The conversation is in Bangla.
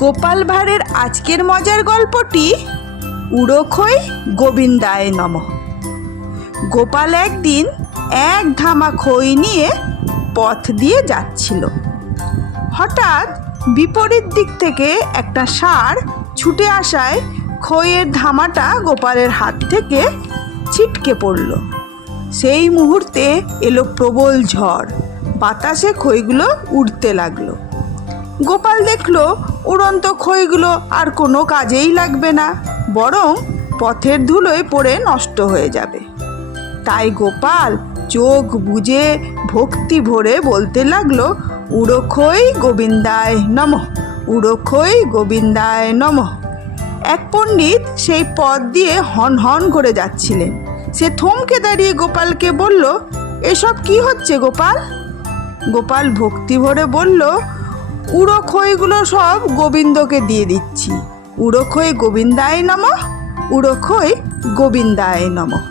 গোপাল ভাঁড়ের আজকের মজার গল্পটি উড়ো খই গোবিন্দায় নমঃ। গোপাল একদিন এক ধামা খই নিয়ে পথ দিয়ে যাচ্ছিল। হঠাৎ বিপরীত দিক থেকে একটা ষাঁড় ছুটে আসায় খইয়ের ধামাটা গোপালের হাত থেকে ছিটকে পড়ল। সেই মুহূর্তে এলো প্রবল ঝড়, বাতাসে খইগুলো উড়তে লাগলো। গোপাল দেখলো উড়ন্ত খইগুলো আর কোনো কাজেই লাগবে না, বরং পথের ধুলোয় পড়ে নষ্ট হয়ে যাবে। তাই গোপাল চোখ বুজে ভক্তি ভরে বলতে লাগলো, উড়ো খই গোবিন্দায় নমঃ, উড়ো খই গোবিন্দায় নমঃ। এক পণ্ডিত সেই পথ দিয়ে হন হন করে যাচ্ছিলেন। সে থমকে দাঁড়িয়ে গোপালকে বলল, এসব কি হচ্ছে গোপাল? গোপাল ভক্তি ভরে বলল, উড়ো খইগুলো সব গোবিন্দকে দিয়ে দিচ্ছি। উড়ো খই গোবিন্দায় নমঃ, উড়ো খই গোবিন্দায় নমঃ।